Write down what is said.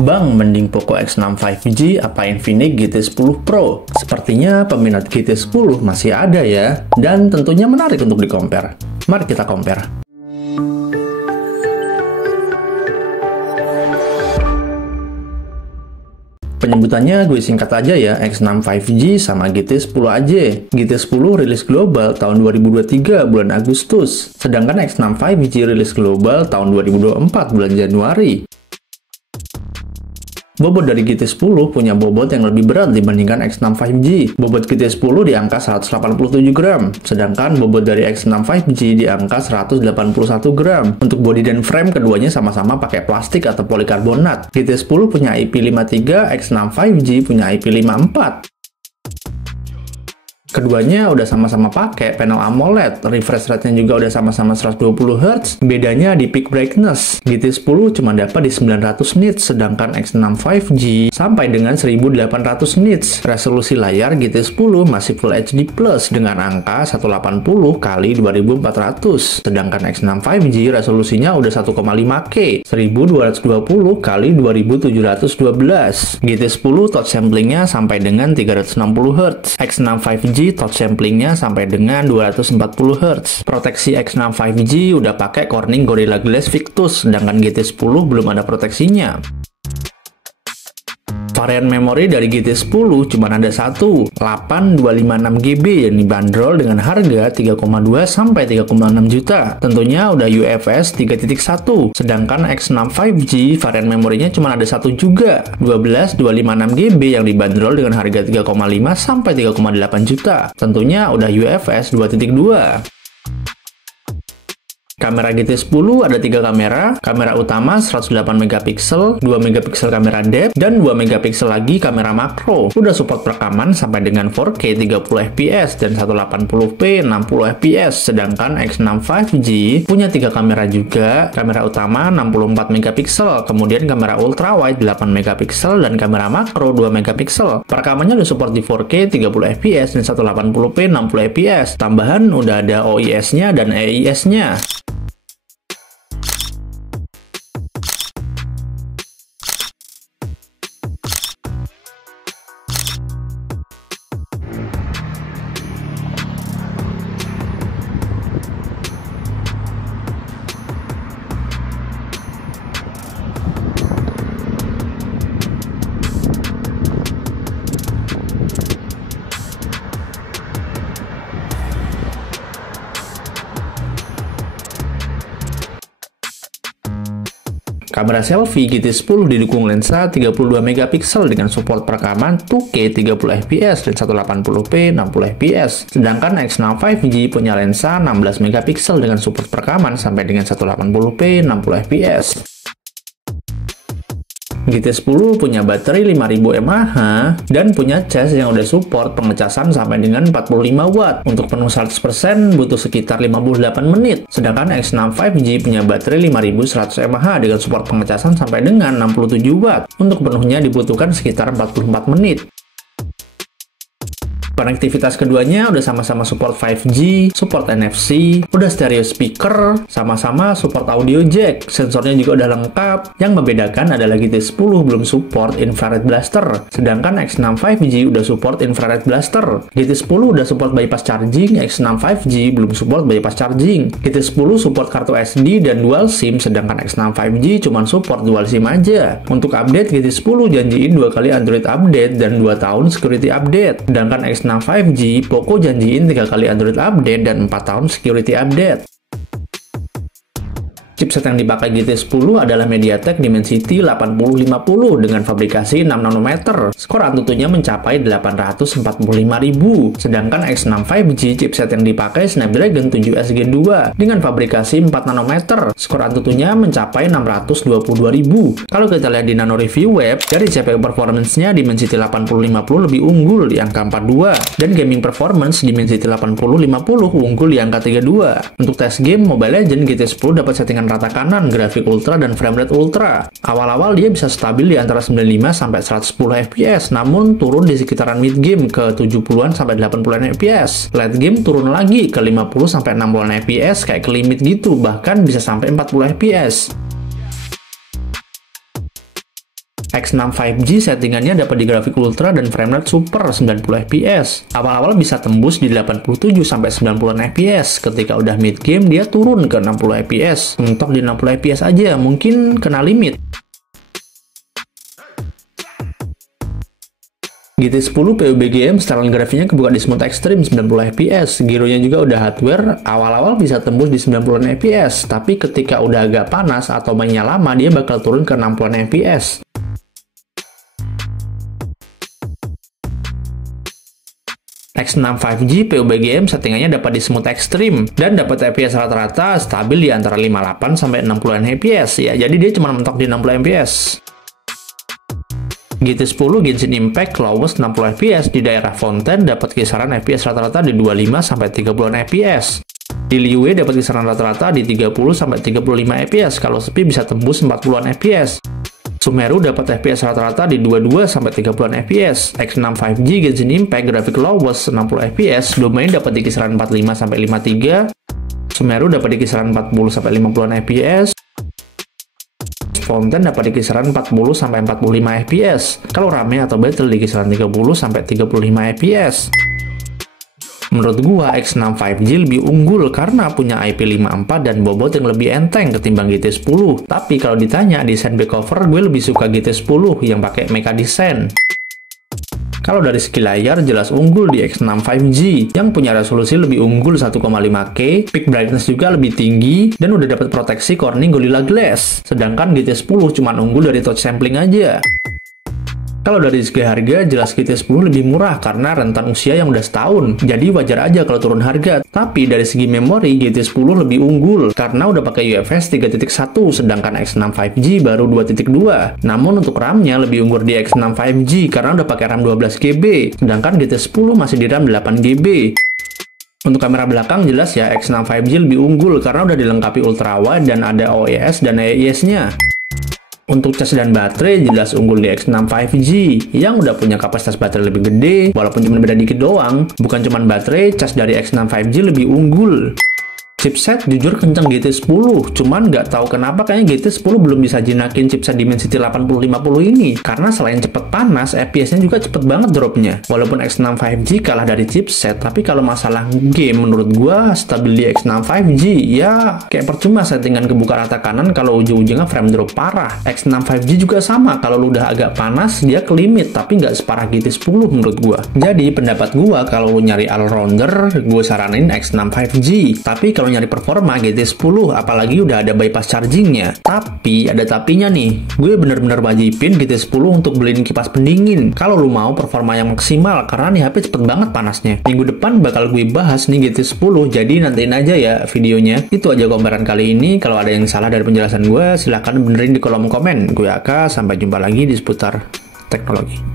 Bang, mending Poco X6 5G apa Infinix GT10 Pro? Sepertinya peminat GT10 masih ada ya, dan tentunya menarik untuk di-compare. Mari kita compare. Penyebutannya gue singkat aja ya, X6 5G sama GT10 aja. GT10 rilis global tahun 2023 bulan Agustus, sedangkan X6 5G rilis global tahun 2024 bulan Januari. Bobot dari GT10 punya bobot yang lebih berat dibandingkan X6 5G. Bobot GT10 di angka 187 gram, sedangkan bobot dari X6 5G di angka 181 gram. Untuk bodi dan frame keduanya sama-sama pakai plastik atau polikarbonat. GT10 punya IP53, X6 5G punya IP54. Keduanya udah sama-sama pakai panel AMOLED, refresh rate-nya juga udah sama-sama 120 Hz. Bedanya di peak brightness. GT10 cuma dapat di 900 nits, sedangkan X6 5G sampai dengan 1800 nits. Resolusi layar GT10 masih Full HD Plus dengan angka 1080 x 2400, sedangkan X6 5G resolusinya udah 1,5K, 1220 x 2712. GT10 touch samplingnya sampai dengan 360 Hz. X6 5G touch samplingnya sampai dengan 240 Hz. Proteksi X6 5G udah pakai Corning Gorilla Glass Victus, sedangkan GT10 belum ada proteksinya. Varian memori dari GT10 cuma ada satu, 8256GB yang dibanderol dengan harga 3,2 sampai 3,6 juta. Tentunya udah UFS 3.1, sedangkan X6 5G varian memorinya cuma ada satu juga, 12256GB yang dibanderol dengan harga 3,5 sampai 3,8 juta. Tentunya udah UFS 2.2. Kamera GT10 ada 3 kamera utama 108 megapiksel, 2 megapiksel kamera depth, dan 2 megapiksel lagi kamera makro. Udah support perekaman sampai dengan 4K 30fps dan 1080p 60fps, sedangkan X6 5G punya 3 kamera juga, kamera utama 64 megapiksel, kemudian kamera ultrawide 8 megapiksel, dan kamera makro 2 megapiksel. Perekamannya udah support di 4K 30fps dan 1080p 60fps. Tambahan udah ada OIS-nya dan EIS-nya. Kamera selfie GT10 didukung lensa 32 megapiksel dengan support perekaman 2K 30fps dan 1080p 60fps. Sedangkan X6 5G punya lensa 16 megapiksel dengan support perekaman sampai dengan 1080p 60fps. GT10 punya baterai 5000 mAh dan punya cas yang udah support pengecasan sampai dengan 45 watt. Untuk penuh 100% butuh sekitar 58 menit. Sedangkan X6 5G punya baterai 5100 mAh dengan support pengecasan sampai dengan 67 watt. Untuk penuhnya dibutuhkan sekitar 44 menit. Konektivitas keduanya udah sama-sama support 5G, support NFC, udah stereo speaker, sama-sama support audio jack, sensornya juga udah lengkap. Yang membedakan adalah GT10 belum support infrared blaster, sedangkan X6 5G udah support infrared blaster. GT10 udah support bypass charging, X6 5G belum support bypass charging. GT10 support kartu SD dan dual SIM, sedangkan X6 5G cuma support dual SIM aja. Untuk update, GT10 janjiin 2 kali Android update dan 2 tahun security update, sedangkan X6 5G, Poco janjiin 3 kali Android update dan 4 tahun security update. Chipset yang dipakai GT10 adalah MediaTek Dimensity 8050 dengan fabrikasi 6 nanometer. Skor Antutunya mencapai 845.000. Sedangkan X6 5G chipset yang dipakai Snapdragon 7S Gen 2 dengan fabrikasi 4 nanometer. Skor Antutunya mencapai 622.000. Kalau kita lihat di Nano Review Web, dari CPU performance-nya Dimensity 8050 lebih unggul di angka 42, dan gaming performance Dimensity 8050 unggul di angka 32. Untuk tes game Mobile Legends, GT10 dapat settingan rata kanan, grafik ultra, dan frame rate ultra. Awal-awal dia bisa stabil di antara 95 sampai 110 fps, namun turun di sekitaran mid game ke 70-an sampai 80-an fps. Late game turun lagi ke 50 sampai 60-an fps kayak ke limit gitu, bahkan bisa sampai 40 fps. X6 5G settingannya dapat di grafik ultra dan framerate super 90 fps. Awal-awal bisa tembus di 87-90 fps. Ketika udah mid game dia turun ke 60 fps. Mentok di 60 fps aja, mungkin kena limit. GT10 PUBG setelan grafiknya kebuka di smooth extreme 90 fps. Gironya juga udah hardware, awal-awal bisa tembus di 90 fps, tapi ketika udah agak panas atau mainnya lama dia bakal turun ke 60 fps. X6 5G PUBG settingannya dapat di smooth extreme dan dapat fps rata-rata stabil di antara 58 sampai 60 fps ya. Jadi dia cuma mentok di 60 fps. GT10 Genshin Impact lowest 60 fps di daerah Fontaine dapat kisaran fps rata-rata di 25 sampai 30 fps. Di Liyue dapat kisaran rata-rata di 30 sampai 35 fps, kalau sepi bisa tembus 40 fps. Sumeru dapat fps rata-rata di 22 sampai 30 fps. X6 5G Genshin Impact grafik lowest 60 fps, domain dapat di kisaran 45 sampai 53. Sumeru dapat di kisaran 40 sampai 50 fps. Fontaine dapat di kisaran 40 sampai 45 fps. Kalau rame atau battle di kisaran 30 sampai 35 fps. Menurut gua X6 5G lebih unggul karena punya IP54 dan bobot yang lebih enteng ketimbang GT10. Tapi kalau ditanya desain back cover, gue lebih suka GT10 yang pakai mecha design. Kalau dari segi layar, jelas unggul di X6 5G yang punya resolusi lebih unggul 1,5K, peak brightness juga lebih tinggi, dan udah dapat proteksi Corning Gorilla Glass. Sedangkan GT10 cuma unggul dari touch sampling aja. Kalau dari segi harga, jelas GT10 lebih murah karena rentan usia yang udah setahun, jadi wajar aja kalau turun harga. Tapi dari segi memori, GT10 lebih unggul karena udah pakai UFS 3.1, sedangkan X6 5G baru 2.2. Namun untuk RAM-nya lebih unggul di X6 5G karena udah pakai RAM 12GB, sedangkan GT10 masih di RAM 8GB. Untuk kamera belakang jelas ya X6 5G lebih unggul karena udah dilengkapi ultrawide dan ada OIS dan AIS-nya. Untuk cas dan baterai jelas unggul di X6 5G yang udah punya kapasitas baterai lebih gede, walaupun cuma beda dikit doang. Bukan cuma baterai, cas dari X6 5G lebih unggul. Chipset jujur kenceng GT10, cuman nggak tahu kenapa kayaknya GT10 belum bisa jinakin chipset Dimensity 8050 ini, karena selain cepet panas, FPS-nya juga cepet banget dropnya. Walaupun X6 5G kalah dari chipset, tapi kalau masalah game menurut gua stabil di X6 5G, ya kayak percuma settingan kebuka rata kanan kalau ujung-ujungnya frame drop parah. X6 5G juga sama, kalau lu udah agak panas, dia ke limit, tapi nggak separah GT10 menurut gua. Jadi pendapat gua kalau lu nyari all-rounder, gua saranin X6 5G, tapi kalau nyari performa GT10 apalagi udah ada bypass chargingnya. Tapi ada tapinya nih, gue bener-bener wajibin GT10 untuk beliin kipas pendingin kalau lu mau performa yang maksimal, karena nih HP cepet banget panasnya. Minggu depan bakal gue bahas nih GT10, jadi nantiin aja ya videonya. Itu aja gambaran kali ini. Kalau ada yang salah dari penjelasan gue, silahkan benerin di kolom komen. Gue Aka, sampai jumpa lagi di seputar teknologi.